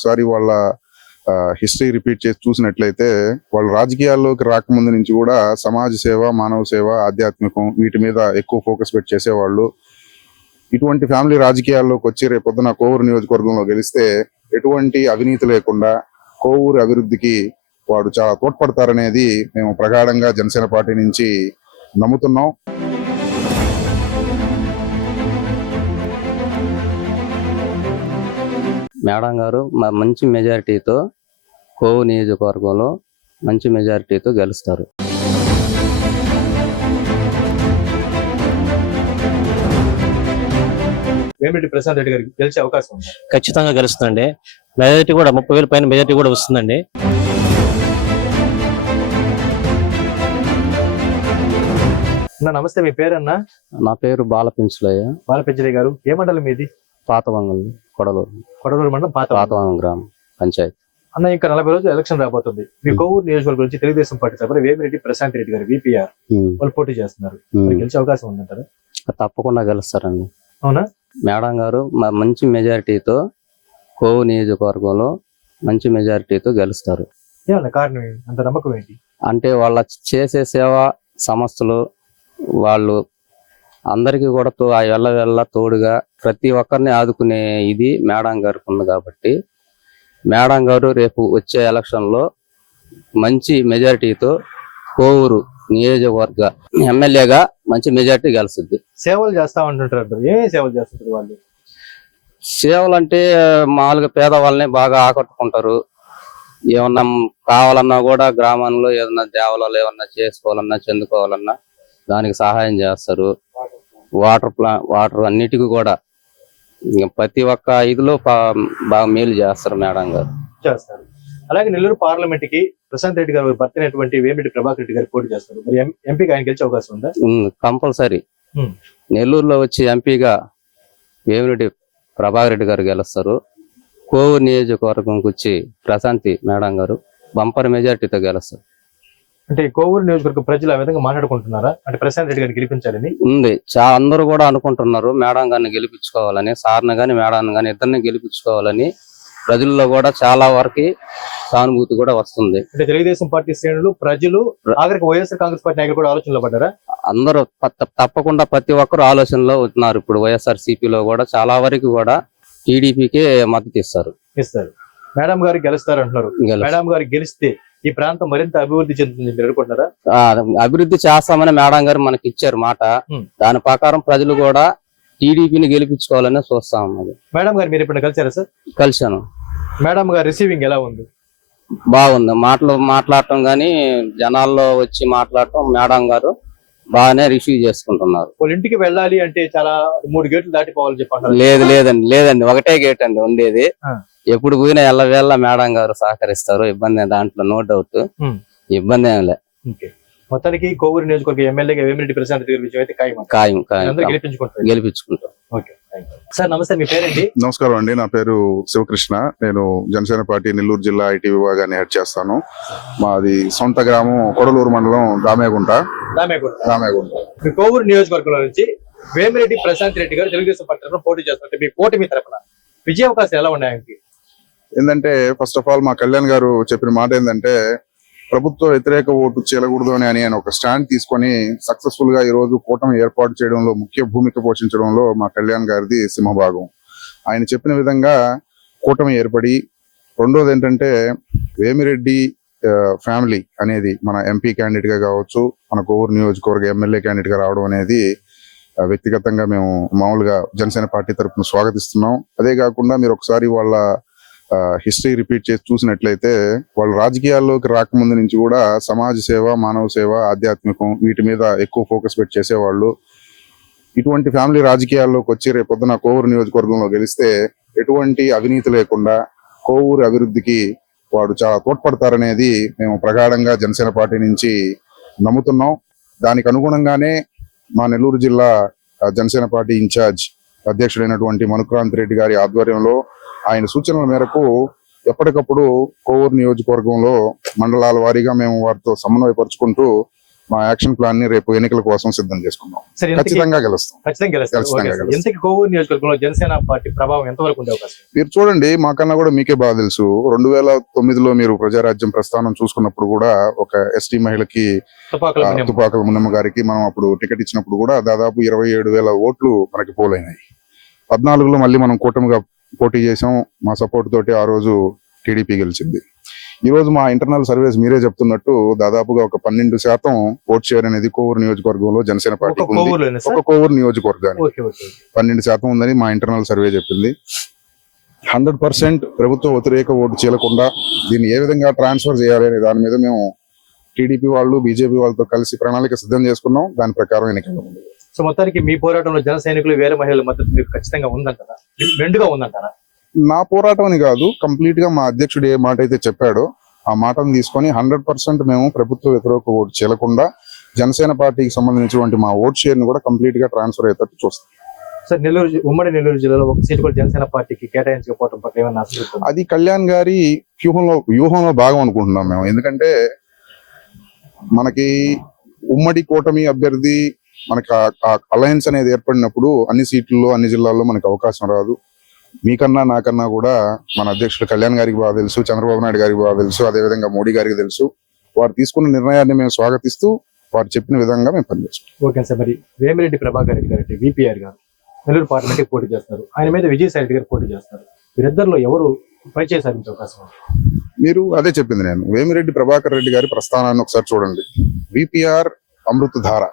ఒకసారి వాళ్ళ history repeat చేసి చూసినట్లయితే వాళ్ళు రాజకీయాల్లోకి రాకముందు నుంచి కూడా సమాజ సేవ మానవ సేవ ఆధ్యాత్మికం వీటి మీద ఎక్కువ ఫోకస్ పెట్టి చేసేవాళ్ళు. ఇటువంటి ఫ్యామిలీ రాజకీయాల్లోకి వచ్చి రేపొద్దున కోవూరు నియోజకవర్గంలో గెలిస్తే ఎటువంటి అవినీతి లేకుండా కోవూరు అభివృద్ధికి వాడు చాలా తోడ్పడతారనేది మేము ప్రగాఢంగా జనసేన పార్టీ నుంచి నమ్ముతున్నాం. మేడం గారు మ- మంచి మెజారిటీతో కోవు నియోజకవర్గంలో మంచి మెజారిటీతో గెలుస్తారు. వేమిరెడ్డి ప్రశాంత్ రెడ్డి గారికి గెలిచే అవకాశం ఉంది? ఖచ్చితంగా గెలుస్తుందండి. మెజారిటీ కూడా ముప్పై వేల పైన మెజారిటీ కూడా వస్తుందండి. అన్న నమస్తే మీ పేరన్నా? నా పేరు బాలపించులయ్య. బాలపెంచలే గారు. ఏ మండలం మీది? పాతవంగల్ కొడలూరు. కొడవలూరు మండలం పాత పాతవంగం గ్రామం పంచాయతీ. అన్న ఇంకా నలభై రోజులు ఎలక్షన్ రాబోతుంది. మీ కొవ్వూరు నియోజకవర్గం నుంచి తెలుగుదేశం పార్టీ సభ్యులు వేమిరెడ్డి ప్రశాంత్ రెడ్డి గారు విపిఆర్ ఉమ్, వాళ్ళు పోటీ చేస్తున్నారు. మరి గెలిచే అవకాశం ఉందంటారా? తప్పకుండా గెలుస్తారండి. అవునా? మేడం గారు మంచి మెజారిటీతో కోవు నియోజకవర్గంలో మంచి మెజారిటీతో గెలుస్తారు. కారణం? అంత నమ్మకం ఏంటి? అంటే వాళ్ళ చేసే సేవా సంస్థలు వాళ్ళు అందరికీ కూడా తో ఆ వెళ్ళ వెళ్ళ తోడుగా ప్రతి ఒక్కరిని ఆదుకునే ఇది మేడం గారికి ఉంది కాబట్టి మేడం గారు రేపు వచ్చే ఎలక్షన్లో మంచి మెజారిటీతో కోవూరు నియోజకవర్గ ఎమ్మెల్యేగా మంచి మెజారిటీ గెలుస్తుంది సేవలు చేస్తా ఉంటుంటారు ఏ సేవలు చేస్తుంటారు వాళ్ళు? సేవలు అంటే మామూలుగా పేదవాళ్ళని బాగా ఆకట్టుకుంటారు. ఏమన్నా కావాలన్నా కూడా గ్రామంలో ఏదన్నా దేవాలయాలు ఏమన్నా చేసుకోవాలన్నా చెందుకోవాలన్నా దానికి సహాయం చేస్తారు. వాటర్ ప్లా వాటర్ అన్నిటికీ కూడా ప్రతి ఒక్క ఇదిలో బాగా మేలు చేస్తారు మేడం గారు. చేస్తారు. అలాగే నెల్లూరు పార్లమెంట్కి ప్రశాంత్ రెడ్డి గారు భర్త అయినటువంటి వేమిరెడ్డి ప్రభాకర్ రెడ్డి గారు పోటీ చేస్తారు. మరి ఎం- ఎంపీకి ఆయన గెలిచే అవకాశం ఉందా? కంపల్సరీ. నెల్లూరులో వచ్చి ఎంపీగా వేమిరెడ్డి ప్రభాకర్ రెడ్డి గారు గెలుస్తారు. కోవూరు నియోజకవర్గంకి వచ్చి ప్రశాంతి మేడం గారు బంపర్ మెజారిటీతో గెలుస్తారు. అంటే కోవూరు నియోజకవర్గ ప్రజలు ఆ విధంగా మాట్లాడుకుంటున్నారా? అంటే ప్రశాంత్ రెడ్డి గారిని గెలిపించాలని. ఉంది. చాలా అందరూ కూడా అనుకుంటున్నారు మేడం గారిని గెలిపించుకోవాలని సార్ని గాని మేడం గాని ఇద్దరిని గెలిపించుకోవాలని. ప్రజల్లో కూడా చాలా వరకు సానుభూతి కూడా వస్తుంది. అంటే తెలుగుదేశం పార్టీ శ్రేణులు ప్రజలు ఆఖరికి వైఎస్ఆర్ కాంగ్రెస్ పార్టీ నాయకులు కూడా ఆలోచనలో పడ్డారా? అందరూ తప్పకుండా ప్రతి ఒక్కరు ఆలోచనలో ఉన్నారు. ఇప్పుడు వైఎస్ఆర్ సిపిలో కూడా చాలా వరకు కూడా టీడీపీకే మద్దతు ఇస్తారు. ఇస్తారు. మేడం గారు గెలుస్తారు అంటున్నారు మేడం గారు గెలిస్తే ఈ ప్రాంతం మరింత అభివృద్ధి చెందుతుంది మీరు అనుకుంటున్నారా? అభివృద్ధి చేస్తామని మేడం గారు మనకి ఇచ్చారు మాట. దాని ప్రకారం ప్రజలు కూడా టీడీపీని గెలిపించుకోవాలని చూస్తా ఉన్నారు మేడం గారు మీరు ఎప్పుడైనా కలిసారా సార్? కలిశాను. మేడం గారు రిసీవింగ్ ఎలా ఉంది? బాగుంది. మాటలు మాట్లాడటం గాని జనాల్లో వచ్చి మాట్లాడటం మేడం గారు బాగానే రిసీవ్ చేసుకుంటున్నారు. వాళ్ళ ఇంటికి వెళ్ళాలి అంటే చాలా మూడు గేట్లు దాటిపోవాలని చెప్పి అంటారు లేదు లేదండి లేదండి. ఒకటే గేట్ అండి ఉండేది. ఎప్పుడు పోయినా ఎల్లవేళ మేడం గారు సహకరిస్తారు. ఇబ్బంది దాంట్లో నో డౌట్ ఉమ్. ఇబ్బంది ఏం లే. ఓకే. మొత్తానికి కోవూరు నియోజకవర్గ ఎమ్మెల్యేగా వేమిరెడ్డి ప్రశాంత్ రెడ్డి గారి విజయం అయితే ఖాయం. ఖాయం ఖాయం. అందరూ గెలిపించుకుంటారు. గెలిపించుకుంటాం. ఓకే. సార్ నమస్తే మీ పేరేంటి? నమస్కారం అండి. నా పేరు శివకృష్ణ. నేను జనసేన పార్టీ నెల్లూరు జిల్లా ఐటీ విభాగాన్ని హెడ్ చేస్తాను. మాది సొంత గ్రామం కొడలూరు మండలం దామేగుంట రామేగూడ దామేగుంట మీ కోవూరు నియోజకవర్గంలో నుంచి వేమిరెడ్డి ప్రశాంత్ రెడ్డి గారు తెలుగుదేశం పార్టీ తరఫున పోటీ చేస్తున్నారు మీ పోటీ మీ తరఫున. విజయ అవకాశాలు ఎలా ఉన్నాయి ఏంటంటే ఫస్ట్ ఆఫ్ ఆల్ మా కళ్యాణ్ గారు చెప్పిన మాట ఏంటంటే ప్రభుత్వ వ్యతిరేక ఓటు చేయకూడదు అని ఆయన ఒక స్టాండ్ తీసుకొని సక్సెస్ఫుల్గా ఈ రోజు కూటమి ఏర్పాటు చేయడంలో ముఖ్య భూమిక పోషించడంలో మా కళ్యాణ్ గారిది సింహభాగం. ఆయన చెప్పిన విధంగా కూటమి ఏర్పడి రెండోది ఏంటంటే వేమిరెడ్డి ఫ్యామిలీ అనేది మన ఎంపీ క్యాండిడేట్గా కావచ్చు మన కోవూరు నియోజకవర్గ ఎమ్మెల్యే క్యాండిడేట్గా రావడం అనేది వ్యక్తిగతంగా మేము మామూలుగా జనసేన పార్టీ తరపున స్వాగతిస్తున్నాం. అదే కాకుండా మీరు ఒకసారి వాళ్ళ హిస్టరీ రిపీట్ చేసి చూసినట్లయితే వాళ్ళు రాజకీయాల్లోకి రాకముందు నుంచి కూడా సమాజ సేవ మానవ సేవ ఆధ్యాత్మికం వీటి మీద ఎక్కువ ఫోకస్ పెట్టి చేసేవాళ్ళు. ఇటువంటి ఫ్యామిలీ రాజకీయాల్లోకి వచ్చి రేపొద్దున కోవూరు నియోజకవర్గంలో గెలిస్తే ఎటువంటి అవినీతి లేకుండా కోవూరు అభివృద్ధికి వాడు చాలా తోడ్పడతారనేది మేము ప్రగాఢంగా జనసేన పార్టీ నుంచి నమ్ముతున్నాం. దానికి అనుగుణంగానే మా నెల్లూరు జిల్లా జనసేన పార్టీ ఇన్ఛార్జ్ అధ్యక్షుడైనటువంటి మనుక్రాంత్ రెడ్డి గారి ఆధ్వర్యంలో ఆయన సూచనల మేరకు ఎప్పటికప్పుడు కోవూరు నియోజకవర్గంలో మండలాల వారీగా మేము వారితో సమన్వయపరుచుకుంటూ మా యాక్షన్ ప్లాన్ని రేపు ఎన్నికల కోసం సిద్ధం చేసుకున్నాం ఖచ్చితంగా గెలుస్తాం ఖచ్చితంగా గెలుస్తారు ఖచ్చితంగా ఓకే సార్. గెలుస్తారు. ఇంతకీ కోవూరు నియోజకవర్గంలో జనసేన పార్టీ ప్రభావం ఎంతవరకు ఉండే అవకాశం మీరు చూడండి మాకన్నా కూడా మీకే బాగా తెలుసు రెండు వేల తొమ్మిదిలో మీరు ప్రజారాజ్యం ప్రస్థానం చూసుకున్నప్పుడు కూడా ఒక ఎస్టీ మహిళకి. తుపాకుల మున్నమ్మ గారికి మనం అప్పుడు టికెట్ ఇచ్చినప్పుడు కూడా దాదాపు ఇరవై ఏడు వేల ఓట్లు మనకి పోలైనాయి పద్నాలుగులో మళ్ళీ మనం కూటమిగా పోటీ చేసాం మా సపోర్ట్ తోటి ఆ రోజు టీడీపీ గెలిచింది. ఈ రోజు మా ఇంటర్నల్ సర్వేస్ మీరే చెప్తున్నట్టు దాదాపుగా ఒక పన్నెండు శాతం ఓట్ షేర్ అనేది కోవూరు నియోజకవర్గంలో జనసేన ఉంది. సార్? ఒక కోవూరు నియోజకవర్గానికి. ఓకే పన్నెండు శాతం ఉందని మా ఇంటర్నల్ సర్వే చెప్పింది. హండ్రెడ్ పర్సెంట్ ప్రభుత్వ వ్యతిరేక ఓటు చీలకుండా దీన్ని ఏ విధంగా ట్రాన్స్ఫర్ చేయాలి అనే దాని మీద మేము టీడీపీ వాళ్ళు బీజేపీ వాళ్ళతో కలిసి ప్రణాళిక సిద్ధం చేసుకున్నాం. దాని ప్రకారం ఎన్నికలు ఉంది. సో మొత్తానికి మీ పోరాటంలో జన సైనికులు వేరే మహిళల మద్దతు మీకు ఖచ్చితంగా ఉందంటారా? మెండుగా ఉందంటారా? నా పోరాటం అని కాదు కంప్లీట్గా మా అధ్యక్షుడు ఏ మాట అయితే చెప్పాడో ఆ మాటను తీసుకొని హండ్రెడ్ పర్సెంట్ మేము ప్రభుత్వ వ్యతిరేక ఓటు చీలకుండా జనసేన పార్టీకి సంబంధించినటువంటి మా ఓట్ షేర్ని కూడా కంప్లీట్గా ట్రాన్స్ఫర్ అయ్యేటట్టు చూస్తాం. సార్ నెల్లూరు ఉమ్మడి నెల్లూరు జిల్లాలో ఒక సీటు కూడా జనసేన పార్టీకి కేటాయించకపోవడం పట్ల అసలు అది కళ్యాణ్ గారి వ్యూహంలో వ్యూహంలో భాగం అనుకుంటున్నాం మేము. ఎందుకంటే మనకి ఉమ్మడి కూటమి అభ్యర్థి మనకి అలయన్స్ అనేది ఏర్పడినప్పుడు అన్ని సీట్లలో అన్ని జిల్లాల్లో మనకి అవకాశం రాదు. మీకన్నా నాకన్నా కూడా మన అధ్యక్షుడు కళ్యాణ్ గారికి బాగా తెలుసు చంద్రబాబు నాయుడు గారికి బాగా తెలుసు అదేవిధంగా మోడీ గారికి తెలుసు. వారు తీసుకున్న నిర్ణయాన్ని మేము స్వాగతిస్తూ వారు చెప్పిన విధంగా మేము పనిచేస్తాం. ఓకే సార్ మరి వేమిరెడ్డి ప్రభాకర్ రెడ్డి గారు విపిఆర్ గారు నెల్లూరు పార్లమెంట్ పోటీ చేస్తారు. ఆయన మీద విజయసాయి రెడ్డి గారు పోటీ చేస్తారు. వీరిద్దరిలో ఎవరు పై సాధించే అవకాశం? మీరు అదే చెప్పింది నేను. వేమిరెడ్డి ప్రభాకర్ రెడ్డి గారి ప్రస్థానాన్ని ఒకసారి చూడండి. విపిఆర్ అమృతధార.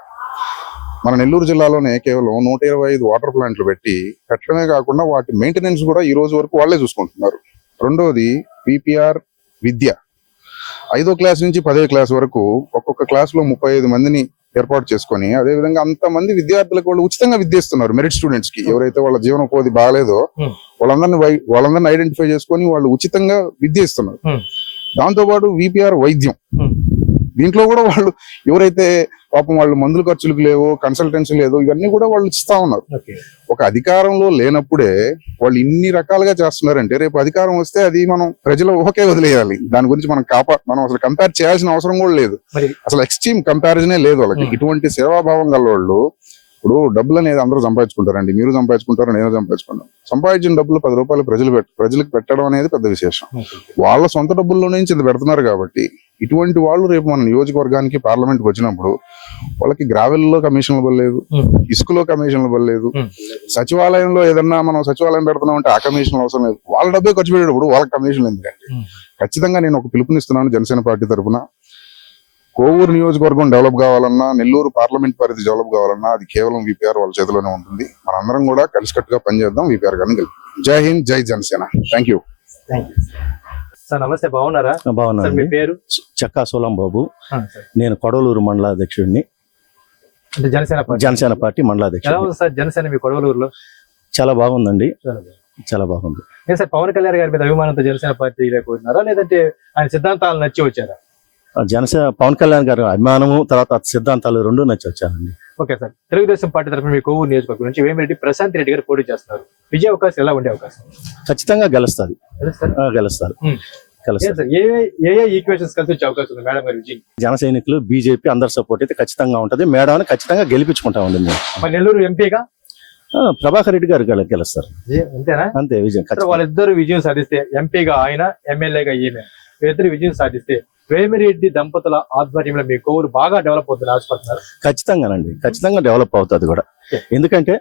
మన నెల్లూరు జిల్లాలోనే కేవలం నూట ఇరవై ఐదు వాటర్ ప్లాంట్లు పెట్టి పెట్టడమే కాకుండా వాటి మెయింటెనెన్స్ కూడా ఈ రోజు వరకు వాళ్ళే చూసుకుంటున్నారు రెండోది విపిఆర్ విద్య ఐదో క్లాస్ నుంచి పదో క్లాస్ వరకు ఒక్కొక్క క్లాస్లో ముప్పై ఐదు మందిని ఏర్పాటు చేసుకొని అదే విధంగా అంతమంది విద్యార్థులకు వాళ్ళు ఉచితంగా విద్య ఇస్తున్నారు మెరిట్ స్టూడెంట్స్కి ఎవరైతే వాళ్ళ జీవనోపాధి బాగాలేదో. వాళ్ళందరినీ వాళ్ళందరినీ ఐడెంటిఫై చేసుకొని వాళ్ళు ఉచితంగా విద్య ఇస్తున్నారు Hmm. దాంతో పాటు విపిఆర్ వైద్యం Hmm. దీంట్లో కూడా వాళ్ళు ఎవరైతే పాపం వాళ్ళు మందుల ఖర్చులకు లేవో కన్సల్టెన్సీ లేదో ఇవన్నీ కూడా వాళ్ళు ఇస్తా ఉన్నారు. ఒక అధికారంలో లేనప్పుడే వాళ్ళు ఇన్ని రకాలుగా చేస్తున్నారంటే రేపు అధికారం వస్తే అది మనం ప్రజల ఊహకే వదిలేయాలి. దాని గురించి మనం కాపా మనం అసలు కంపేర్ చేయాల్సిన అవసరం కూడా లేదు. అసలు ఎక్స్ట్రీమ్ కంపారిజనే లేదు వాళ్ళకి. ఇటువంటి సేవాభావం గల వాళ్ళు ఇప్పుడు డబ్బులు అనేది అందరూ సంపాదించుకుంటారండి. మీరు సంపాదించుకుంటారు నేను సంపాదించుకుంటాను. సంపాదించిన డబ్బులు పది రూపాయలు ప్రజలు ప్రజలకు పెట్టడం అనేది పెద్ద విశేషం. వాళ్ళ సొంత డబ్బుల్లో నుంచి ఇది పెడుతున్నారు కాబట్టి ఇటువంటి వాళ్ళు రేపు మన నియోజకవర్గానికి పార్లమెంట్కి వచ్చినప్పుడు వాళ్ళకి గ్రావెల్లో కమిషన్లు పడలేదు Hmm. ఇసుకలో కమిషన్లు పడలేదు Hmm. సచివాలయంలో ఏదన్నా మనం సచివాలయం పెడుతున్నాం అంటే ఆ కమిషన్లు అవసరం లేదు. వాళ్ళ డబ్బే ఖర్చు పెట్టేటప్పుడు వాళ్ళకి కమిషన్లు ఎందుకండి? Hmm. ఖచ్చితంగా నేను ఒక పిలుపునిస్తున్నాను జనసేన పార్టీ తరఫున. కోవూరు నియోజకవర్గం డెవలప్ కావాలన్నా నెల్లూరు పార్లమెంట్ పరిధి డెవలప్ కావాలన్నా అది కేవలం విపిఆర్ వాళ్ళ చేతిలోనే ఉంటుంది. మనందరం కూడా కలిసికట్టుగా పనిచేద్దాం విపిఆర్ గారిని గెలుపు Jai Hind Jai Janasena. Thank you. Thank you sir నమస్తే బాగున్నారా? సార్ మీ పేరు? చక్కా సోలం బాబు. నేను కొడవలూరు మండలాధ్యక్షుడిని. అంటే జనసేన జనసేన పార్టీ ఉంది సార్ జనసేన మీ కొడవలూరులో? చాలా బాగుందండి. చాలా బాగుంది. సార్ పవన్ కళ్యాణ్ గారి మీద అభిమానంతో జనసేన పార్టీ లేకపోతున్నారా లేదంటే ఆయన సిద్ధాంతాలు నచ్చి వచ్చారా? జనసేన పవన్ కళ్యాణ్ గారి అభిమానము తర్వాత సిద్ధాంతాలు రెండు నచ్చి వచ్చానండి ఓకే సార్. తెలుగుదేశం పార్టీ తరఫున మీ కొవ్వూరు నియోజకవర్గం నుంచి వేమిరెడ్డి ప్రశాంత్ రెడ్డి గారు పోటీ చేస్తున్నారు. విజయ అవకాశం ఎలా ఉండే అవకాశం? ఖచ్చితంగా గెలుస్తుంది. ఆ, గెలుస్తారు. జన సైనికులు బీజేపీ అందరి సపోర్ట్ అయితే ఖచ్చితంగా ఉంటది. మేడం ఖచ్చితంగా గెలిపించుకుంటామండి మేము. నెల్లూరు ఎంపీగా ప్రభాకర్ రెడ్డి గారు గెల- గెలుస్తారు. అంతేనా? అంతే విజయం వాళ్ళిద్దరు విజయం సాధిస్తే ఎంపీగా ఆయన ఎమ్మెల్యేగా ఈమె. వీరిద్దరు విజయం సాధిస్తే వేమిరెడ్డి దంపతుల ఆధ్వర్యంలో మీ కోవూరు బాగా డెవలప్ అవుతుంది ఆశపడుతున్నారు ఖచ్చితంగానండి. ఖచ్చితంగా డెవలప్ అవుతుంది కూడా. ఎందుకంటే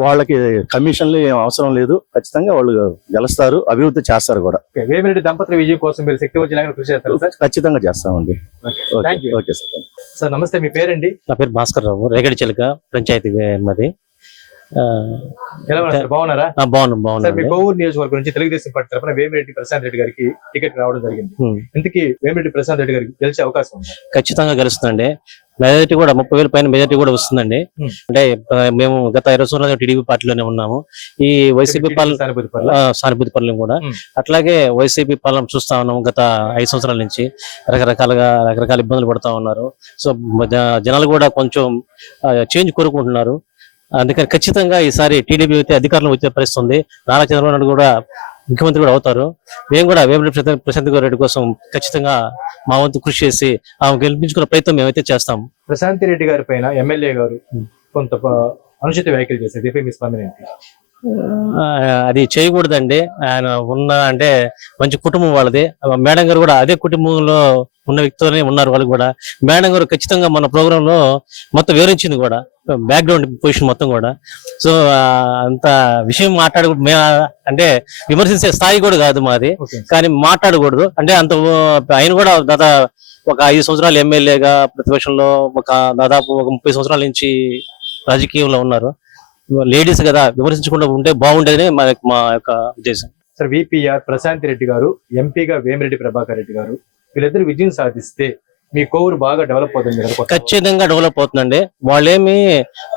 వాళ్ళకి కమిషన్లు ఏం అవసరం లేదు. ఖచ్చితంగా వాళ్ళు గెలుస్తారు అభివృద్ధి చేస్తారు కూడా. ఓకే, వేమిరెడ్డి దంపతుల విజయం కోసం మీరు శక్తి వచ్చేలాగా కృషి చేస్తారు సార్? ఖచ్చితంగా చేస్తామండి. Okay thank you okay sir. Sir నమస్తే మీ పేరండి? నా పేరు భాస్కర్ రావు రేగడి చిలక పంచాయతీ మాది ఆ, ఎలా ఉన్నారు సార్ బాగున్నారా? బాగున్నాం సార్ మీ బాగున్నాం కోవూరు నియోజకవర్గం నుంచి తెలుగుదేశం పార్టీ తరఫున వేమిరెడ్డి ప్రశాంత్ రెడ్డి గారికి టికెట్ రావడం జరిగింది. ఇంతకీ వేమిరెడ్డి ప్రశాంత్ రెడ్డి గారికి గెలిచే అవకాశం ఉంది? ఖచ్చితంగా గెలుస్తుందండి. మెజారిటీ కూడా ముప్పై వేల పైన మెజారిటీ కూడా వస్తుందండి. అంటే మేము గత ఇరవై సంవత్సరాలు టీడీపీ పార్టీలోనే ఉన్నాము. ఈ వైసీపీ పాలన సానుభూతి పనులు కూడా. అట్లాగే వైసీపీ పాలన చూస్తా ఉన్నాము గత ఐదు సంవత్సరాల నుంచి. రకరకాలుగా రకరకాల ఇబ్బందులు పడుతా ఉన్నారు. సో జనాలు కూడా కొంచెం చేంజ్ కోరుకుంటున్నారు. అందుకని ఖచ్చితంగా ఈసారి టీడీపీ అయితే అధికారంలో వచ్చే పరిస్థితి ఉంది. నారా చంద్రబాబు నాయుడు కూడా ముఖ్యమంత్రి కూడా అవుతారు. మేము కూడా వేమిరెడ్డి ప్రశాంత్ రెడ్డి కోసం ఖచ్చితంగా మా వంతు కృషి చేసి ఆమె గెలిపించుకునే ప్రయత్నం మేమైతే చేస్తాం. ప్రశాంతి రెడ్డి గారి పైన ఎమ్మెల్యే గారు కొంత అనుచిత వ్యాఖ్యలు చేశారు. దీనిపై మీ స్పందన అది చేయకూడదండి. ఆయన ఉన్న అంటే మంచి కుటుంబం వాళ్ళది. మేడం గారు కూడా అదే కుటుంబంలో ఉన్న వ్యక్తులనే ఉన్నారు వాళ్ళు కూడా. మేడం గారు ఖచ్చితంగా మన ప్రోగ్రామ్లో మొత్తం వివరించింది కూడా. బ్యాక్గ్రౌండ్ పొజిషన్ మొత్తం కూడా. సో అంత విషయం మాట్లాడ మే అంటే విమర్శించే స్థాయి కూడా కాదు మాది. కానీ మాట్లాడకూడదు. అంటే అంత ఆయన కూడా దాదా ఒక ఐదు సంవత్సరాలు ఎమ్మెల్యేగా ప్రతిపక్షంలో ఒక దాదాపు ఒక ముప్పై సంవత్సరాల నుంచి రాజకీయంలో ఉన్నారు. లేడీస్ కదా విమర్శించకుండా ఉంటే బాగుండేదని మా మా యొక్క ఉద్దేశం. సార్ విపిఆర్ ప్రశాంతి రెడ్డి గారు ఎంపీగా వేమిరెడ్డి ప్రభాకర్ రెడ్డి గారు వీళ్ళిద్దరు విజయం సాధిస్తే మీ కోవూరు బాగా డెవలప్ అవుతుంది కదా. ఖచ్చితంగా డెవలప్ అవుతుందండి. వాళ్ళేమి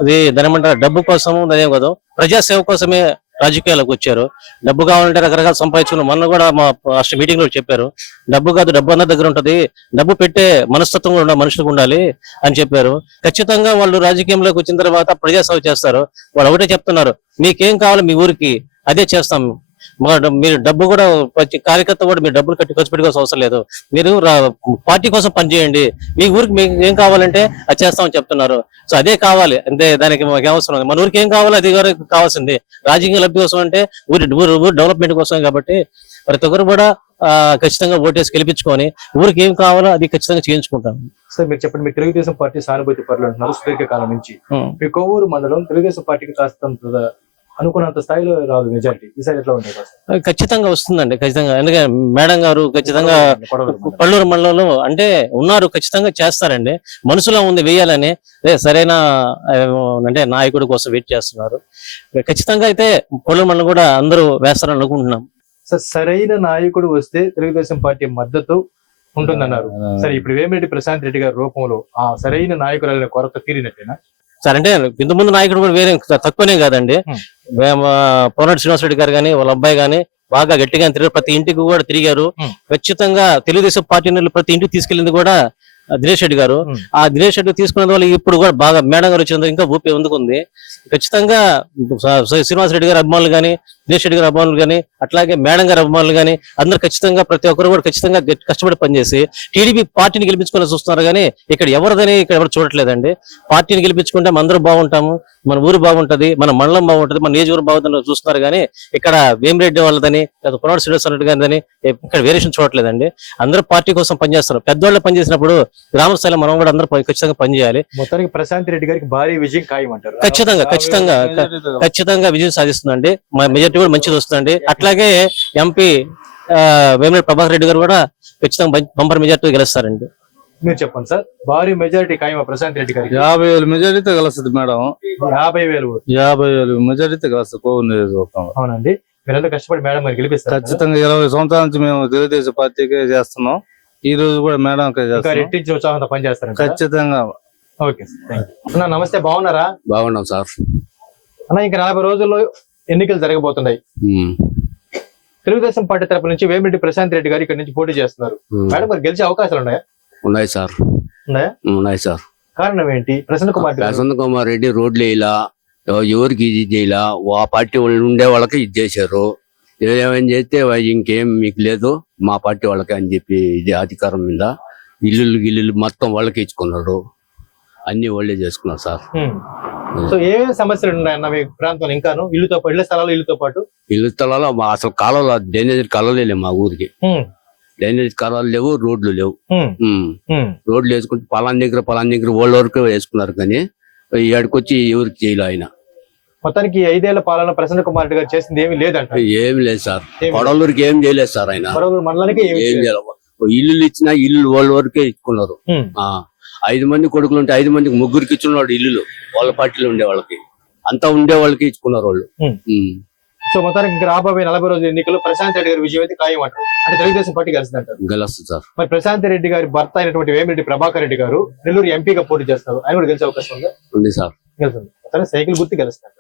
ఇది దాని డబ్బు కోసం అదేం కాదు ప్రజాసేవ కోసమే రాజకీయాలకు వచ్చారు. డబ్బు కావాలంటే రకరకాల సంపాదించుకుని మొన్న కూడా మా రాష్ట్ర మీటింగ్లో చెప్పారు. డబ్బు కాదు డబ్బు అన్న దగ్గర ఉంటది. డబ్బు పెట్టే మనస్తత్వం కూడా మనుషులకు ఉండాలి అని చెప్పారు. ఖచ్చితంగా వాళ్ళు రాజకీయంలోకి వచ్చిన తర్వాత ప్రజాసేవ చేస్తారు. వాళ్ళు ఒకటే చెప్తున్నారు. మీకేం కావాలి మీ ఊరికి అదే చేస్తాం. మీరు డబ్బు కూడా ప్రతి కార్యకర్త కూడా మీరు డబ్బులు కట్టి ఖర్చు పెట్టుకోవాల్సిన అవసరం లేదు. మీరు పార్టీ కోసం పనిచేయండి మీ ఊరికి మీకు ఏం కావాలంటే అది చేస్తామని చెప్తున్నారు. సో అదే కావాలి. అంతే దానికి మాకు అవసరం ఉంది. మన ఊరికి ఏం కావాలో అది కావాల్సింది. రాజకీయ లబ్ధి కోసం అంటే ఊరి ఊరు డెవలప్మెంట్ కోసం కాబట్టి ప్రతి ఒక్కరు కూడా ఖచ్చితంగా ఓటేసి గెలిపించుకొని ఊరికి ఏం కావాలో అది ఖచ్చితంగా చేయించుకుంటాం సార్ మీరు చెప్పండి మీరు తెలుగుదేశం పార్టీ సానుభూతి పరులు అంటున్నారు సుదీర్ఘ కాలం నుంచి మీ కోవూరు మండలం తెలుగుదేశం పార్టీకి కాస్తంత అనుకున్నంత స్థాయిలో రాదు మెజారిటీ ఈసారి ఎట్లా ఉంటాయి? ఖచ్చితంగా వస్తుందండి ఖచ్చితంగా. ఎందుకంటే మేడం గారు ఖచ్చితంగా. పల్లూరు మండలంలో అంటే ఉన్నారు ఖచ్చితంగా చేస్తారండి. మనసులో ఉంది వేయాలని. సరైన అంటే నాయకుడి కోసం వెయిట్ చేస్తున్నారు. ఖచ్చితంగా అయితే పల్లూరు మండలం కూడా అందరూ వేస్తారని అనుకుంటున్నాం. సార్ సరైన నాయకుడు వస్తే తెలుగుదేశం పార్టీ మద్దతు ఉంటుందన్నారు. సరే ఇప్పుడు వేమిరెడ్డి ప్రశాంత్ రెడ్డి గారి రూపంలో ఆ సరైన నాయకురాలనే కొరత తీరినట్టేనా? సరే అంటే ఇంతకుముందు నాయకుడు కూడా వేరే తక్కువనే కాదండి. మేము పొన్నటి శ్రీనివాస రెడ్డి గారు కానీ వాళ్ళ అబ్బాయి కానీ బాగా గట్టిగా తిరిగి ప్రతి ఇంటికి కూడా తిరిగారు. ఖచ్చితంగా తెలుగుదేశం పార్టీ ప్రతి ఇంటికి తీసుకెళ్ళింది కూడా దినేష్ రెడ్డి గారు. ఆ దినేష్ రెడ్డి తీసుకున్న వల్ల ఇప్పుడు కూడా బాగా మేడం గారు వచ్చినందుకు ఇంకా ఊపి ఎందుకుంది ఖచ్చితంగా శ్రీనివాస రెడ్డి గారి అభిమానులు కానీ దినేష్ రెడ్డి గారి అభిమానులు కానీ అట్లాగే మేడం గారి అభిమానులు కానీ అందరూ ఖచ్చితంగా ప్రతి ఒక్కరు కూడా ఖచ్చితంగా కష్టపడి పనిచేసి టీడీపీ పార్టీని గెలిపించుకోవాలని చూస్తున్నారు కానీ ఇక్కడ ఎవరిదని ఇక్కడ ఎవరు చూడట్లేదండి. పార్టీని గెలిపించుకుంటే మనం అందరూ బాగుంటాము మన ఊరు బాగుంటది మన మండలం బాగుంటది మన నియోజకవర్గం బాగుంటుంది చూస్తున్నారు కానీ ఇక్కడ వేమిరెడ్డి వాళ్ళదని లేదా పునవాడు శ్రీనివాస రెడ్డి గారిదని ఇక్కడ వేరియేషన్ చూడట్లేదండి. అందరూ పార్టీ కోసం పనిచేస్తారు పెద్దవాళ్ళు పనిచేసినప్పుడు గ్రామ స్థాయిలో మనం కూడా అందరూ ఖచ్చితంగా పనిచేయాలి. మొత్తానికి ప్రశాంత్ రెడ్డి గారికి భారీ విజయం ఖాయం అంటారు ఖచ్చితంగా ఖచ్చితంగా ఖచ్చితంగా విజయం సాధిస్తుందండి. మా మెజార్టీ కూడా మంచిది వస్తుందండి. అట్లాగే ఎంపీ వేమిరెడ్డి ప్రభాకర్ రెడ్డి గారు కూడా ఖచ్చితంగా బంపర్ మెజార్టీ గెలుస్తారండి. మీరు చెప్పండి సార్. భారీ మెజారిటీ ఖాయం ప్రశాంత్ రెడ్డి గారికి? యాభై వేలు మెజారిటీ కలుస్తుంది మేడం. యాభై వేలు. యాభై వేలు మెజారిటీ కలుస్తుంది కోవూరు అవునండి. మీరంతా కష్టపడి మేడం గారు గెలిపిస్తారు? ఖచ్చితంగా ఇరవై సంవత్సరాల నుంచి మేము తెలుగుదేశం పార్టీకే చేస్తున్నాం. ఈ రోజు కూడా మేడం రెట్టించిన ఉత్సాహంతో పనిచేస్తారు ఖచ్చితంగా. Okay sir. థ్యాంక్ యూ అన్న నమస్తే. బాగున్నారా? బాగున్నాం సార్. అన్న ఇంకా నలభై రోజుల్లో ఎన్నికలు జరగబోతున్నాయి. తెలుగుదేశం పార్టీ తరపు నుంచి వేమిరెడ్డి ప్రశాంత్ రెడ్డి గారు ఇక్కడ నుంచి పోటీ చేస్తున్నారు. మేడం గారు గెలిచే అవకాశాలు ఉన్నాయా? ఉన్నాయి సార్. ఉన్నాయా? ఉన్నాయి సార్. కారణం ఏంటి? ప్రసన్న కుమార్. ప్రసన్న కుమార్ రెడ్డి రోడ్లు వేయలా ఎవ- ఎవరికి ఇది చేయలా ఆ పార్టీ వాళ్ళు ఉండే వాళ్ళకి ఇది చేశారు. ఏమైనా చేస్తే ఇంకేం మీకు లేదు మా పార్టీ వాళ్ళకి అని చెప్పి ఇది అధికారం మీద ఇల్లులు గిల్లులు మొత్తం వాళ్ళకి ఇచ్చుకున్నాడు అన్ని వాళ్ళే చేసుకున్నారు సార్. సో ఏమేమి సమస్యలు ఉన్నాయన్న మీ ప్రాంతంలో ఇంకాను ఇల్లుతో పాటు ఇళ్ళ స్థలాలు ఇల్లుతో పాటు ఇల్లు స్థలాలు మా- అసలు కాలంలో డ్రైనేజ్ కాలంలో లేవు మా ఊరికి హ్మ్. డ్రైనేజ్ కాలాలు లేవు రోడ్లు లేవు. ఉమ్. హ్మ్. రోడ్లు వేసుకుంటే పలాన్ దగ్గర పలాన్ దగ్గర వాళ్ళ వరకు వేసుకున్నారు కానీ ఏడుకొచ్చి ఎవరికి చేయలే ఆయన మొత్తానికి ఈ ఐదేళ్ళ పాలన ప్రసన్న కుమార్ రెడ్డి గారు చేసింది ఏమీ లేదంట ఏం లేదు సార్ లేదు. కొడలూరికి ఏం చేయలేదు సార్ ఆయన మండలానికి ఏమీ ఏం లేదు. చేయలేదు ఇల్లు ఇచ్చినా ఇల్లు వాళ్ళ వరకే ఇచ్చుకున్నారు. ఆ ఐదు మంది కొడుకులు ఉంటే ఐదు మందికి ముగ్గురికి ఇచ్చున్నాడు ఇల్లులు వాళ్ళ పార్టీలో ఉండే వాళ్ళకి. అంతా ఉండే వాళ్ళకి ఇచ్చుకున్నారు వాళ్ళు. సో మొత్తానికి రాబోయే నలభై రోజుల ఎన్నికల్లో ప్రశాంత్ రెడ్డి గారి విజయం అయితే ఖాయం అంటారు అంటే తెలుగుదేశం పార్టీ గెలుస్తుందంటారు. గెలుస్తుంది సార్. మరి ప్రశాంత్ రెడ్డి గారి భర్త అయినటువంటి వేమిరెడ్డి ప్రభాకర్ రెడ్డి గారు నెల్లూరు ఎంపీగా పోటీ చేస్తారు. ఆయన కూడా గెలిచే అవకాశం ఉందా? ఉంది సార్. గెలుస్తుంది. సైకిల్ గుర్తు గెలుస్తారు.